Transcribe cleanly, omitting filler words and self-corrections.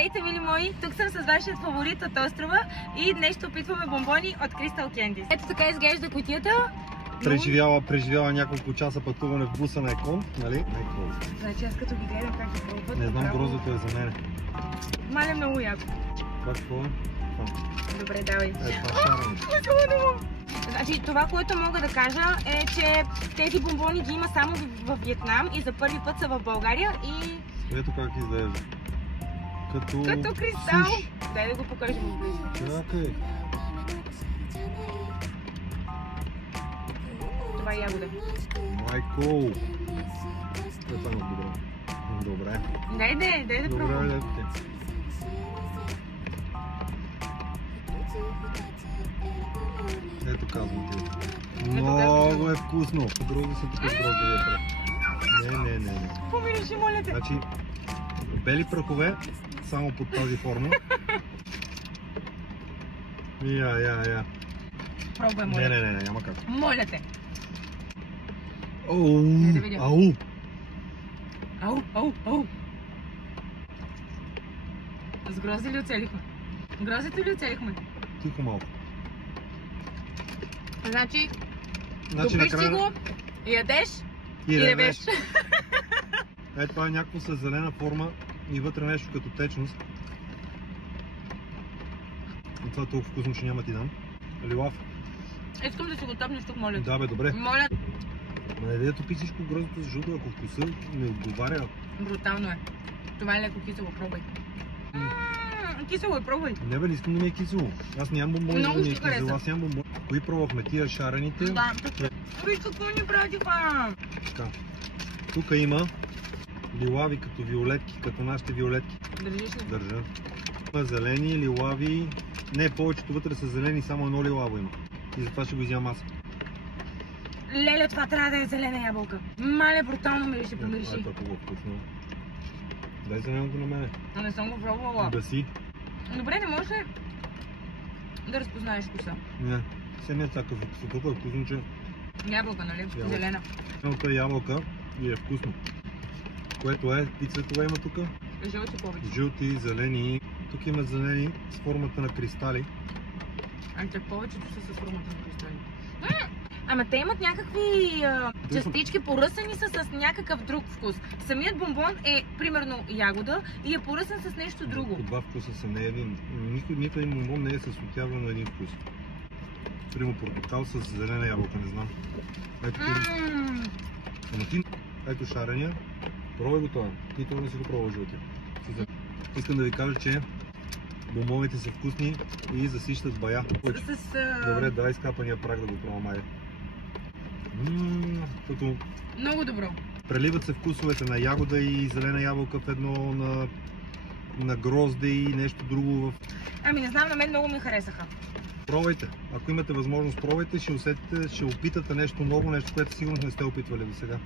Здравейте, мили мои! Тук съм с вашият фаворит от острова и днес ще опитваме бомбони от Crystal Candies. Ето така изглежда кутията. Преживяла няколко часа пътуване в буса на Екон, нали? Значи аз като ги гледам как се пробват. Не знам, гроздето е за мене. Маля много яко. Това какво е? Добре, давай. Това шаране. Значи това, което мога да кажа е, че тези бомбони ги има само в Виетнам и за първи път са в България и... Ето как изглежда. Като кристал. Дай да го покажем отблизо. Чакай. Това е ягода. Майко! Това е много добро. Добре. Дай да пробвам. Добре, ето казвам ти. Много е вкусно. Грозди са тук с гроздовия прах. Не. Помириши, моля те. Значи, бели прахове, само под тази форма. Я. Пробвай, моля. Не, няма как. Моля те. Ау. С грозди ли оцелихме? Гроздите ли оцелихме? Тихо малко. Значи добиш си го, ядеш и ревеш. Ето това е някакво със зелена форма и вътре нещо като течност. И това е толкова вкусно, че няма ти дам. Лилав. Искам да си го тъпнеш тук, моля. Да бе, добре. Моля. Не дай да топи всичко гроздото, защото ако вкуса не отговаря. Брутално е. Това е леко кисело, пробвай. Кисело е, пробвай. Не бе, не искам да ми е кисело. Аз нямам бомбони, много да ми е ще хареса. кисело. Аз нямам бомбони. Кои пробвахме? Тия шарените? Да. Виж какво ни пратиха. Така. Тук има лилави като виолетки, като нашите виолетки. Държиш ли? Държа. Има зелени, лилави. Не, повечето вътре са зелени, само едно лилаво има. И затова ще го изям аз. Леле, това трябва да е зелена ябълка. Мале, брутално мирише, помириши. Това е толкова вкусно. Дай зеленото на мене. Не съм го пробвала. Да си. Добре, не можеш ли да разпознаеш вкуса? Не. Семият такъв вкус. Толкова е вкусно, че... Ябълка, нали? Ябълка. Зелена. Едното е ябълка и е вкусно. Което е, и цветове има тук. Жълти повече. Жълти, зелени. Тук има зелени с формата на кристали. Те повечето са с формата на кристали. Ама те имат някакви частички, поръсани са с някакъв друг вкус. Самият бомбон е примерно ягода и е поръсан с нещо друго. По два вкуса са, не един. Нито един бомбон не е с отяване на един вкус. Примерно портокал с зелена ябълка, не знам. Ето ти. Ето шарения. Пробвай го това. Ти това не си го пробвал жълтия. Искам да ви кажа, че бомбоните са вкусни и засищат бая. Добре, дай скапания прах да го пробвам, айде. Много добро. Преливат се вкусовете на ягода и зелена ябълка в едно, на грозде и нещо друго. Ами не знам, на мен много ми харесаха. Пробвайте. Ако имате възможност, пробвайте, ще усетите, ще опитате нещо ново, нещо, което сигурно не сте опитвали до сега.